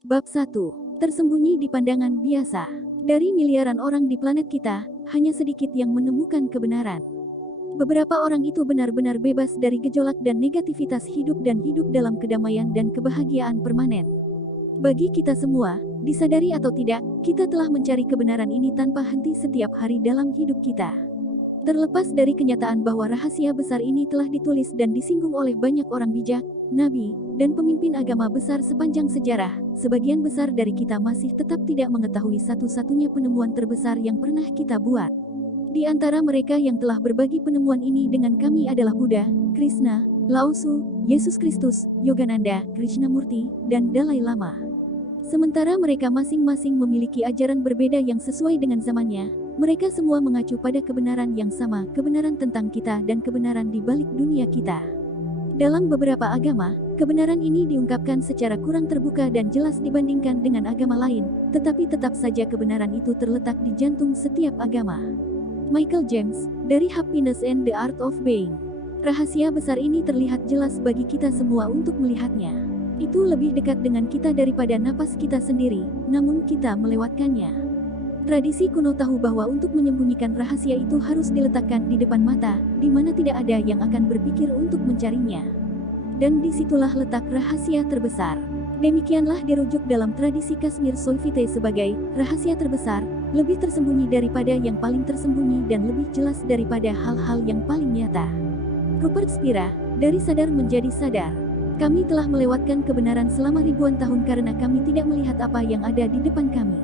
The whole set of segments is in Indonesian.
Bab 1. Tersembunyi di pandangan biasa. Dari miliaran orang di planet kita, hanya sedikit yang menemukan kebenaran. Beberapa orang itu benar-benar bebas dari gejolak dan negativitas hidup dan hidup dalam kedamaian dan kebahagiaan permanen. Bagi kita semua, disadari atau tidak, kita telah mencari kebenaran ini tanpa henti setiap hari dalam hidup kita. Terlepas dari kenyataan bahwa rahasia besar ini telah ditulis dan disinggung oleh banyak orang bijak, nabi, dan pemimpin agama besar sepanjang sejarah, sebagian besar dari kita masih tetap tidak mengetahui satu-satunya penemuan terbesar yang pernah kita buat. Di antara mereka yang telah berbagi penemuan ini dengan kami adalah Buddha, Krishna, Lao Tzu, Yesus Kristus, Yogananda, Krishnamurti, dan Dalai Lama. Sementara mereka masing-masing memiliki ajaran berbeda yang sesuai dengan zamannya, mereka semua mengacu pada kebenaran yang sama, kebenaran tentang kita dan kebenaran di balik dunia kita. Dalam beberapa agama, kebenaran ini diungkapkan secara kurang terbuka dan jelas dibandingkan dengan agama lain, tetapi tetap saja kebenaran itu terletak di jantung setiap agama. Michael James, dari Happiness and the Art of Being. Rahasia besar ini terlihat jelas bagi kita semua untuk melihatnya. Itu lebih dekat dengan kita daripada napas kita sendiri, namun kita melewatkannya. Tradisi kuno tahu bahwa untuk menyembunyikan rahasia itu harus diletakkan di depan mata, di mana tidak ada yang akan berpikir untuk mencarinya. Dan disitulah letak rahasia terbesar. Demikianlah dirujuk dalam tradisi Kashmir Soifite sebagai rahasia terbesar, lebih tersembunyi daripada yang paling tersembunyi dan lebih jelas daripada hal-hal yang paling nyata. Rupert Spira, dari sadar menjadi sadar. Kami telah melewatkan kebenaran selama ribuan tahun karena kami tidak melihat apa yang ada di depan kami.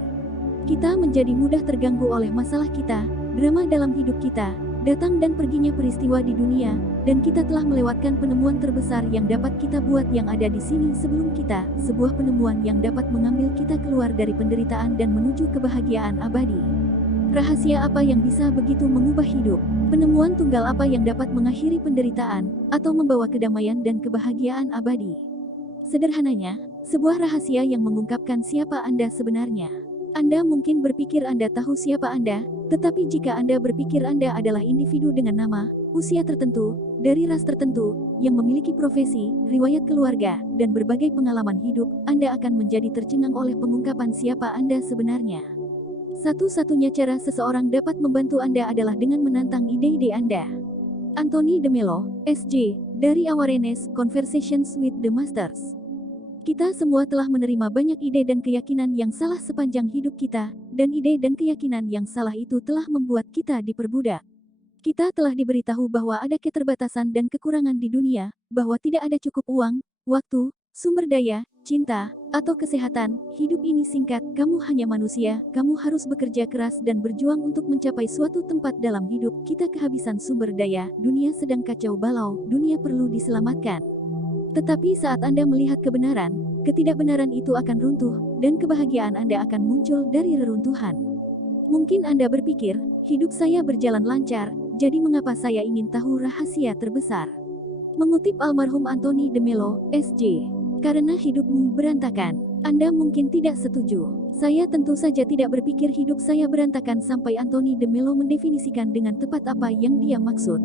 Kita menjadi mudah terganggu oleh masalah kita, drama dalam hidup kita, datang dan perginya peristiwa di dunia, dan kita telah melewatkan penemuan terbesar yang dapat kita buat yang ada di sini sebelum kita, sebuah penemuan yang dapat mengambil kita keluar dari penderitaan dan menuju kebahagiaan abadi. Rahasia apa yang bisa begitu mengubah hidup? Penemuan tunggal apa yang dapat mengakhiri penderitaan, atau membawa kedamaian dan kebahagiaan abadi? Sederhananya, sebuah rahasia yang mengungkapkan siapa Anda sebenarnya. Anda mungkin berpikir Anda tahu siapa Anda, tetapi jika Anda berpikir Anda adalah individu dengan nama, usia tertentu, dari ras tertentu, yang memiliki profesi, riwayat keluarga, dan berbagai pengalaman hidup, Anda akan menjadi tercengang oleh pengungkapan siapa Anda sebenarnya. Satu-satunya cara seseorang dapat membantu Anda adalah dengan menantang ide-ide Anda. Anthony de Mello, S.J., dari Awareness Conversations with the Masters. Kita semua telah menerima banyak ide dan keyakinan yang salah sepanjang hidup kita, dan ide dan keyakinan yang salah itu telah membuat kita diperbudak. Kita telah diberitahu bahwa ada keterbatasan dan kekurangan di dunia, bahwa tidak ada cukup uang, waktu, sumber daya, cinta, atau kesehatan. Hidup ini singkat, kamu hanya manusia, kamu harus bekerja keras dan berjuang untuk mencapai suatu tempat dalam hidup. Kita kehabisan sumber daya, dunia sedang kacau balau, dunia perlu diselamatkan. Tetapi saat Anda melihat kebenaran, ketidakbenaran itu akan runtuh, dan kebahagiaan Anda akan muncul dari reruntuhan. Mungkin Anda berpikir, hidup saya berjalan lancar, jadi mengapa saya ingin tahu rahasia terbesar? Mengutip almarhum Anthony de Mello, S.J., karena hidupmu berantakan. Anda mungkin tidak setuju. Saya tentu saja tidak berpikir hidup saya berantakan sampai Anthony de Mello mendefinisikan dengan tepat apa yang dia maksud.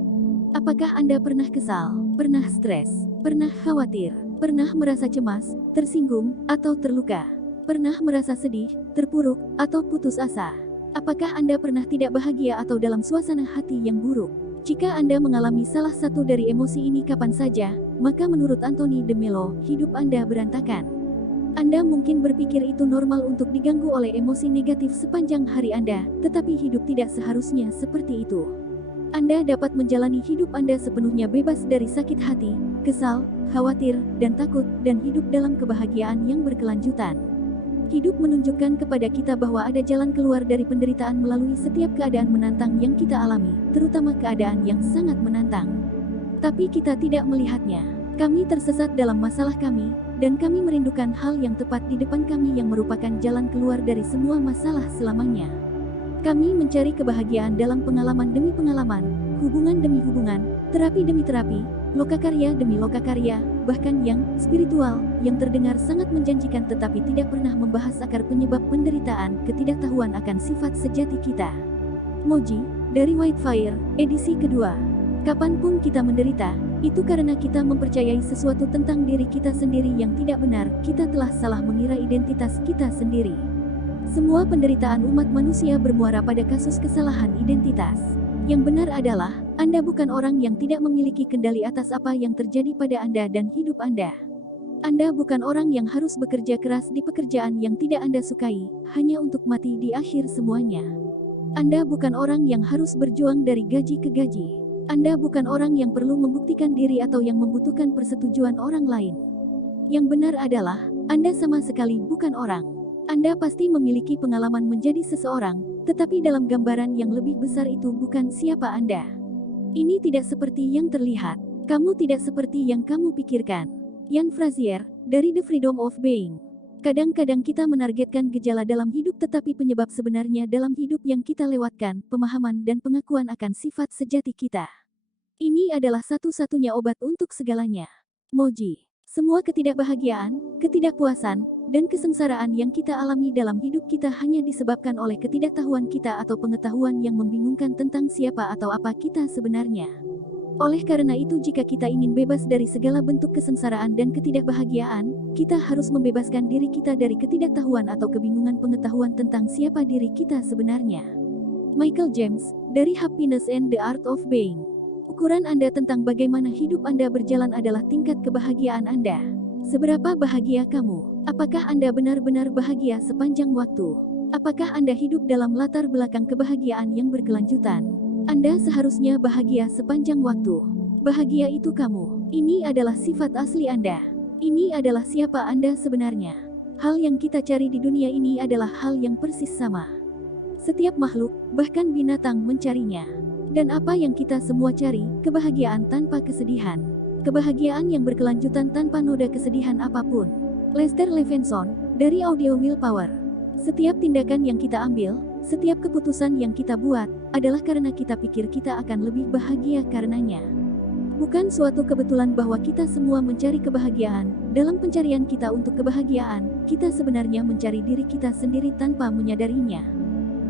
Apakah Anda pernah kesal, pernah stres, pernah khawatir, pernah merasa cemas, tersinggung, atau terluka? Pernah merasa sedih, terpuruk, atau putus asa? Apakah Anda pernah tidak bahagia atau dalam suasana hati yang buruk? Jika Anda mengalami salah satu dari emosi ini kapan saja, maka menurut Anthony de Mello, hidup Anda berantakan. Anda mungkin berpikir itu normal untuk diganggu oleh emosi negatif sepanjang hari Anda, tetapi hidup tidak seharusnya seperti itu. Anda dapat menjalani hidup Anda sepenuhnya bebas dari sakit hati, kesal, khawatir, dan takut, dan hidup dalam kebahagiaan yang berkelanjutan. Hidup menunjukkan kepada kita bahwa ada jalan keluar dari penderitaan melalui setiap keadaan menantang yang kita alami, terutama keadaan yang sangat menantang. Tapi kita tidak melihatnya. Kami tersesat dalam masalah kami, dan kami merindukan hal yang tepat di depan kami yang merupakan jalan keluar dari semua masalah selamanya. Kami mencari kebahagiaan dalam pengalaman demi pengalaman, hubungan demi hubungan, terapi demi terapi, lokakarya demi lokakarya, bahkan yang spiritual, yang terdengar sangat menjanjikan tetapi tidak pernah membahas akar penyebab penderitaan, ketidaktahuan akan sifat sejati kita. Moji, dari Whitefire, edisi kedua. Kapanpun kita menderita, Itu karena kita mempercayai sesuatu tentang diri kita sendiri yang tidak benar. Kita telah salah mengira identitas kita sendiri. Semua penderitaan umat manusia bermuara pada kasus kesalahan identitas. Yang benar adalah, Anda bukan orang yang tidak memiliki kendali atas apa yang terjadi pada Anda dan hidup Anda. Anda bukan orang yang harus bekerja keras di pekerjaan yang tidak Anda sukai, hanya untuk mati di akhir semuanya. Anda bukan orang yang harus berjuang dari gaji ke gaji. Anda bukan orang yang perlu membuktikan diri atau yang membutuhkan persetujuan orang lain. Yang benar adalah, Anda sama sekali bukan orang. Anda pasti memiliki pengalaman menjadi seseorang, tetapi dalam gambaran yang lebih besar itu bukan siapa Anda. Ini tidak seperti yang terlihat. Kamu tidak seperti yang kamu pikirkan. Ian Frazier, dari The Freedom of Being. Kadang-kadang kita menargetkan gejala dalam hidup, tetapi penyebab sebenarnya dalam hidup yang kita lewatkan, pemahaman dan pengakuan akan sifat sejati kita. Ini adalah satu-satunya obat untuk segalanya. Moji. Semua ketidakbahagiaan, ketidakpuasan, dan kesengsaraan yang kita alami dalam hidup kita hanya disebabkan oleh ketidaktahuan kita atau pengetahuan yang membingungkan tentang siapa atau apa kita sebenarnya. Oleh karena itu, jika kita ingin bebas dari segala bentuk kesengsaraan dan ketidakbahagiaan, kita harus membebaskan diri kita dari ketidaktahuan atau kebingungan pengetahuan tentang siapa diri kita sebenarnya. Michael James, dari Happiness and the Art of Being. Ukuran Anda tentang bagaimana hidup Anda berjalan adalah tingkat kebahagiaan Anda. Seberapa bahagia kamu? Apakah Anda benar-benar bahagia sepanjang waktu? Apakah Anda hidup dalam latar belakang kebahagiaan yang berkelanjutan? Anda seharusnya bahagia sepanjang waktu. Bahagia itu kamu. Ini adalah sifat asli Anda. Ini adalah siapa Anda sebenarnya. Hal yang kita cari di dunia ini adalah hal yang persis sama. Setiap makhluk, bahkan binatang, mencarinya. Dan apa yang kita semua cari? Kebahagiaan tanpa kesedihan. Kebahagiaan yang berkelanjutan tanpa noda kesedihan apapun. Lester Levinson, dari Audio Willpower. Setiap tindakan yang kita ambil, setiap keputusan yang kita buat, adalah karena kita pikir kita akan lebih bahagia karenanya. Bukan suatu kebetulan bahwa kita semua mencari kebahagiaan. Dalam pencarian kita untuk kebahagiaan, kita sebenarnya mencari diri kita sendiri tanpa menyadarinya.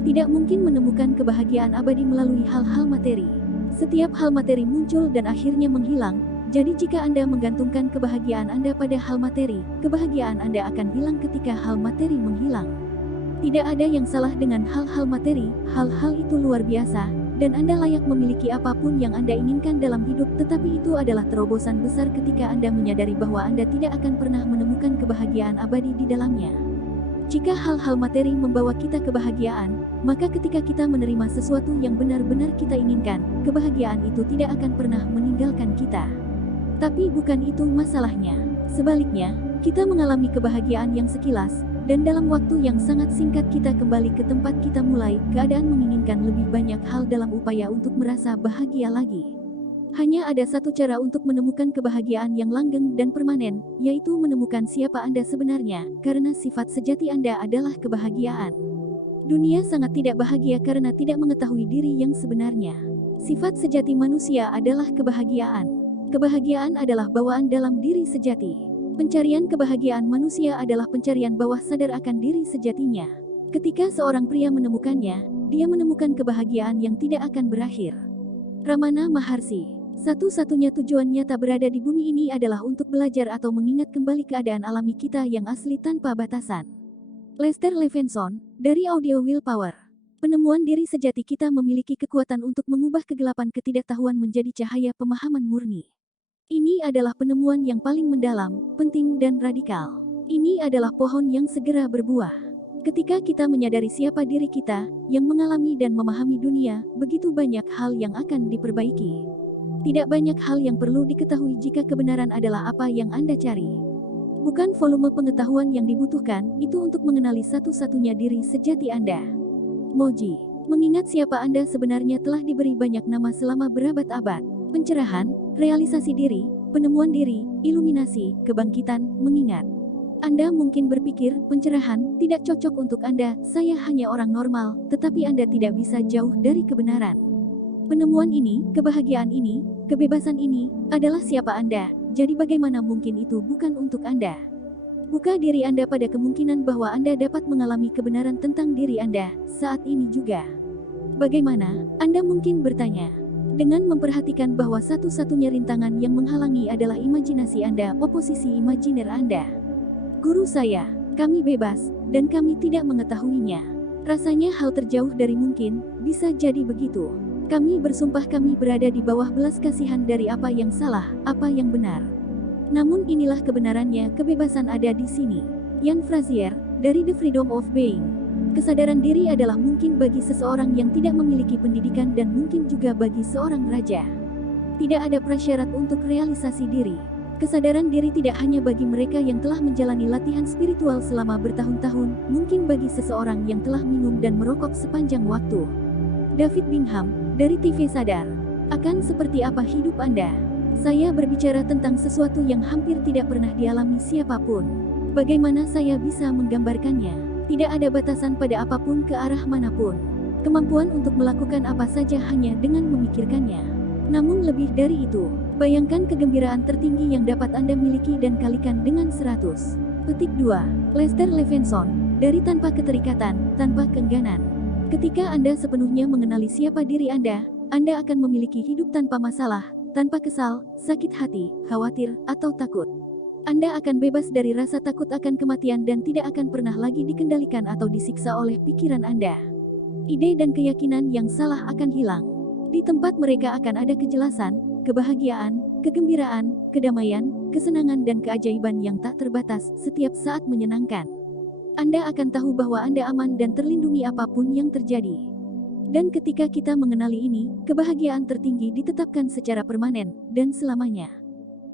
Tidak mungkin menemukan kebahagiaan abadi melalui hal-hal materi. Setiap hal materi muncul dan akhirnya menghilang. Jadi jika Anda menggantungkan kebahagiaan Anda pada hal materi, kebahagiaan Anda akan hilang ketika hal materi menghilang. Tidak ada yang salah dengan hal-hal materi, hal-hal itu luar biasa, dan Anda layak memiliki apapun yang Anda inginkan dalam hidup, tetapi itu adalah terobosan besar ketika Anda menyadari bahwa Anda tidak akan pernah menemukan kebahagiaan abadi di dalamnya. Jika hal-hal materi membawa kita kebahagiaan, maka ketika kita menerima sesuatu yang benar-benar kita inginkan, kebahagiaan itu tidak akan pernah meninggalkan kita. Tapi bukan itu masalahnya. Sebaliknya, kita mengalami kebahagiaan yang sekilas, dan dalam waktu yang sangat singkat kita kembali ke tempat kita mulai. Keadaan menginginkan lebih banyak hal dalam upaya untuk merasa bahagia lagi. Hanya ada satu cara untuk menemukan kebahagiaan yang langgeng dan permanen, yaitu menemukan siapa Anda sebenarnya, karena sifat sejati Anda adalah kebahagiaan. Dunia sangat tidak bahagia karena tidak mengetahui diri yang sebenarnya. Sifat sejati manusia adalah kebahagiaan. Kebahagiaan adalah bawaan dalam diri sejati. Pencarian kebahagiaan manusia adalah pencarian bawah sadar akan diri sejatinya. Ketika seorang pria menemukannya, dia menemukan kebahagiaan yang tidak akan berakhir. Ramana Maharshi. Satu-satunya tujuan nyata berada di bumi ini adalah untuk belajar atau mengingat kembali keadaan alami kita yang asli tanpa batasan. Lester Levinson, dari Audio Willpower. Penemuan diri sejati kita memiliki kekuatan untuk mengubah kegelapan ketidaktahuan menjadi cahaya pemahaman murni. Ini adalah penemuan yang paling mendalam, penting dan radikal. Ini adalah pohon yang segera berbuah. Ketika kita menyadari siapa diri kita, yang mengalami dan memahami dunia, begitu banyak hal yang akan diperbaiki. Tidak banyak hal yang perlu diketahui jika kebenaran adalah apa yang Anda cari. Bukan volume pengetahuan yang dibutuhkan, itu untuk mengenali satu-satunya diri sejati Anda. Moji. Mengingat siapa Anda sebenarnya telah diberi banyak nama selama berabad-abad. Pencerahan, realisasi diri, penemuan diri, iluminasi, kebangkitan, mengingat. Anda mungkin berpikir, pencerahan tidak cocok untuk Anda, saya hanya orang normal, tetapi Anda tidak bisa jauh dari kebenaran. Penemuan ini, kebahagiaan ini, kebebasan ini, adalah siapa Anda, jadi bagaimana mungkin itu bukan untuk Anda? Buka diri Anda pada kemungkinan bahwa Anda dapat mengalami kebenaran tentang diri Anda, saat ini juga. Bagaimana? Anda mungkin bertanya. Dengan memperhatikan bahwa satu-satunya rintangan yang menghalangi adalah imajinasi Anda, oposisi imajiner Anda. Guru saya, kami bebas, dan kami tidak mengetahuinya. Rasanya hal terjauh dari mungkin, bisa jadi begitu. Kami bersumpah kami berada di bawah belas kasihan dari apa yang salah, apa yang benar. Namun inilah kebenarannya, kebebasan ada di sini. Ian Frazier, dari The Freedom of Being. Kesadaran diri adalah mungkin bagi seseorang yang tidak memiliki pendidikan dan mungkin juga bagi seorang raja. Tidak ada prasyarat untuk realisasi diri. Kesadaran diri tidak hanya bagi mereka yang telah menjalani latihan spiritual selama bertahun-tahun, mungkin bagi seseorang yang telah minum dan merokok sepanjang waktu. David Bingham, dari TV Sadar. Akan seperti apa hidup Anda? Saya berbicara tentang sesuatu yang hampir tidak pernah dialami siapapun. Bagaimana saya bisa menggambarkannya? Tidak ada batasan pada apapun ke arah manapun. Kemampuan untuk melakukan apa saja hanya dengan memikirkannya. Namun lebih dari itu, bayangkan kegembiraan tertinggi yang dapat Anda miliki dan kalikan dengan 100. Petik 2. Lester Levinson, dari Tanpa Keterikatan, Tanpa Keengganan. Ketika Anda sepenuhnya mengenali siapa diri Anda akan memiliki hidup tanpa masalah, tanpa kesal, sakit hati, khawatir, atau takut. Anda akan bebas dari rasa takut akan kematian dan tidak akan pernah lagi dikendalikan atau disiksa oleh pikiran Anda. Ide dan keyakinan yang salah akan hilang. Di tempat mereka akan ada kejelasan, kebahagiaan, kegembiraan, kedamaian, kesenangan dan keajaiban yang tak terbatas, setiap saat menyenangkan. Anda akan tahu bahwa Anda aman dan terlindungi apapun yang terjadi. Dan ketika kita mengenali ini, kebahagiaan tertinggi ditetapkan secara permanen dan selamanya.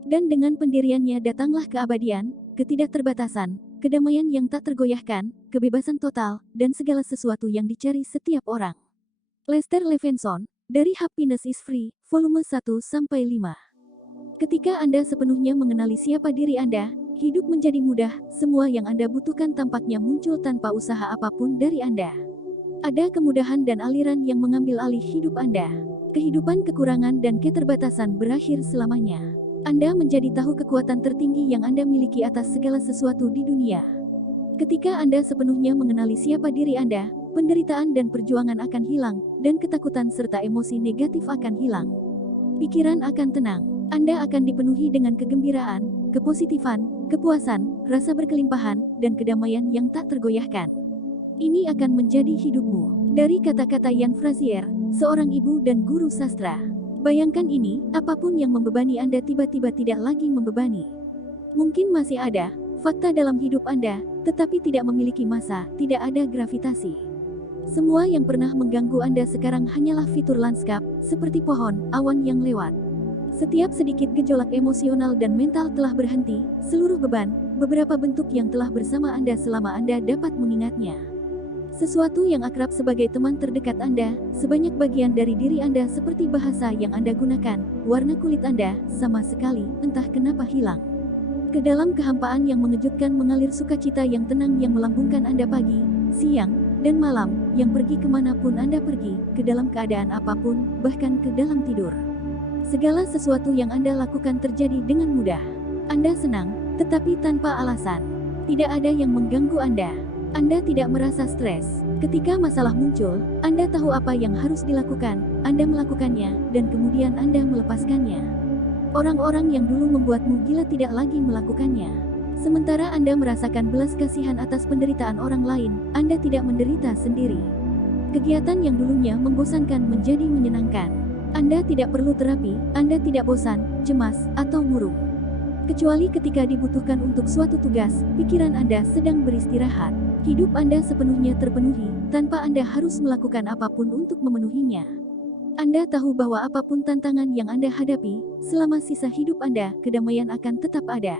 Dan dengan pendiriannya datanglah keabadian, ketidakterbatasan, kedamaian yang tak tergoyahkan, kebebasan total, dan segala sesuatu yang dicari setiap orang. Lester Levinson, dari Happiness is Free, volume 1-5. Ketika Anda sepenuhnya mengenali siapa diri Anda, hidup menjadi mudah, semua yang Anda butuhkan tampaknya muncul tanpa usaha apapun dari Anda. Ada kemudahan dan aliran yang mengambil alih hidup Anda. Kehidupan kekurangan dan keterbatasan berakhir selamanya. Anda menjadi tahu kekuatan tertinggi yang Anda miliki atas segala sesuatu di dunia. Ketika Anda sepenuhnya mengenali siapa diri Anda, penderitaan dan perjuangan akan hilang, dan ketakutan serta emosi negatif akan hilang. Pikiran akan tenang. Anda akan dipenuhi dengan kegembiraan, kepositifan, kepuasan, rasa berkelimpahan, dan kedamaian yang tak tergoyahkan. Ini akan menjadi hidupmu. Dari kata-kata Ian Frazier, seorang ibu dan guru sastra. Bayangkan ini, apapun yang membebani Anda tiba-tiba tidak lagi membebani. Mungkin masih ada fakta dalam hidup Anda, tetapi tidak memiliki massa, tidak ada gravitasi. Semua yang pernah mengganggu Anda sekarang hanyalah fitur lanskap, seperti pohon, awan yang lewat. Setiap sedikit gejolak emosional dan mental telah berhenti, seluruh beban, beberapa bentuk yang telah bersama Anda selama Anda dapat mengingatnya. Sesuatu yang akrab sebagai teman terdekat Anda, sebanyak bagian dari diri Anda seperti bahasa yang Anda gunakan, warna kulit Anda, sama sekali, entah kenapa hilang. Ke dalam kehampaan yang mengejutkan mengalir sukacita yang tenang yang melambungkan Anda pagi, siang, dan malam, yang pergi kemanapun Anda pergi, ke dalam keadaan apapun, bahkan ke dalam tidur. Segala sesuatu yang Anda lakukan terjadi dengan mudah. Anda senang, tetapi tanpa alasan. Tidak ada yang mengganggu Anda. Anda tidak merasa stres. Ketika masalah muncul, Anda tahu apa yang harus dilakukan, Anda melakukannya, dan kemudian Anda melepaskannya. Orang-orang yang dulu membuatmu gila tidak lagi melakukannya. Sementara Anda merasakan belas kasihan atas penderitaan orang lain, Anda tidak menderita sendiri. Kegiatan yang dulunya membosankan menjadi menyenangkan. Anda tidak perlu terapi, Anda tidak bosan, cemas, atau murung. Kecuali ketika dibutuhkan untuk suatu tugas, pikiran Anda sedang beristirahat. Hidup Anda sepenuhnya terpenuhi, tanpa Anda harus melakukan apapun untuk memenuhinya. Anda tahu bahwa apapun tantangan yang Anda hadapi, selama sisa hidup Anda, kedamaian akan tetap ada.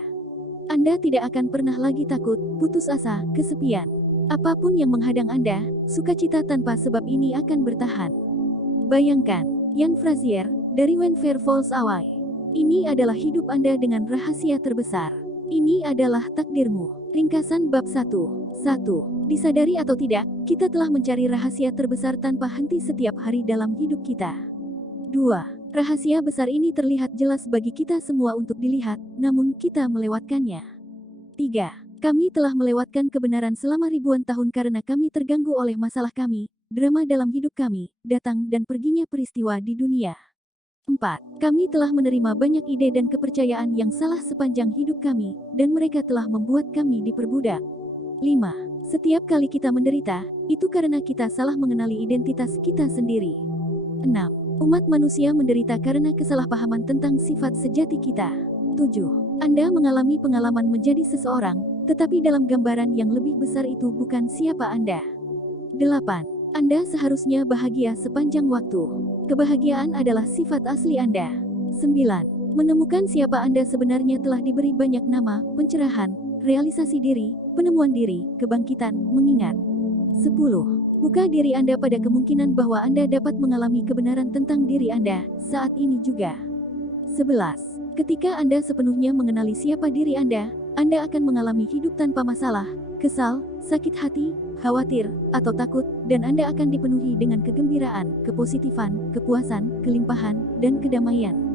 Anda tidak akan pernah lagi takut, putus asa, kesepian. Apapun yang menghadang Anda, sukacita tanpa sebab ini akan bertahan. Bayangkan, Ian Frazier, dari When Fear Falls Away. Ini adalah hidup Anda dengan rahasia terbesar. Ini adalah takdirmu. Ringkasan bab 1. 1. Disadari atau tidak, kita telah mencari rahasia terbesar tanpa henti setiap hari dalam hidup kita. 2. Rahasia besar ini terlihat jelas bagi kita semua untuk dilihat, namun kita melewatkannya. 3. Kami telah melewatkan kebenaran selama ribuan tahun karena kami terganggu oleh masalah kami, drama dalam hidup kami, datang dan perginya peristiwa di dunia. 4. Kami telah menerima banyak ide dan kepercayaan yang salah sepanjang hidup kami, dan mereka telah membuat kami diperbudak. 5. Setiap kali kita menderita, itu karena kita salah mengenali identitas kita sendiri. 6. Umat manusia menderita karena kesalahpahaman tentang sifat sejati kita. 7. Anda mengalami pengalaman menjadi seseorang, tetapi dalam gambaran yang lebih besar itu bukan siapa Anda. 8. Anda seharusnya bahagia sepanjang waktu. Kebahagiaan adalah sifat asli Anda. 9. Menemukan siapa Anda sebenarnya telah diberi banyak nama, pencerahan, realisasi diri, penemuan diri, kebangkitan, mengingat. 10. Buka diri Anda pada kemungkinan bahwa Anda dapat mengalami kebenaran tentang diri Anda, saat ini juga. 11. Ketika Anda sepenuhnya mengenali siapa diri Anda akan mengalami hidup tanpa masalah, kesal, sakit hati, khawatir, atau takut, dan Anda akan dipenuhi dengan kegembiraan, kepositifan, kepuasan, kelimpahan, dan kedamaian.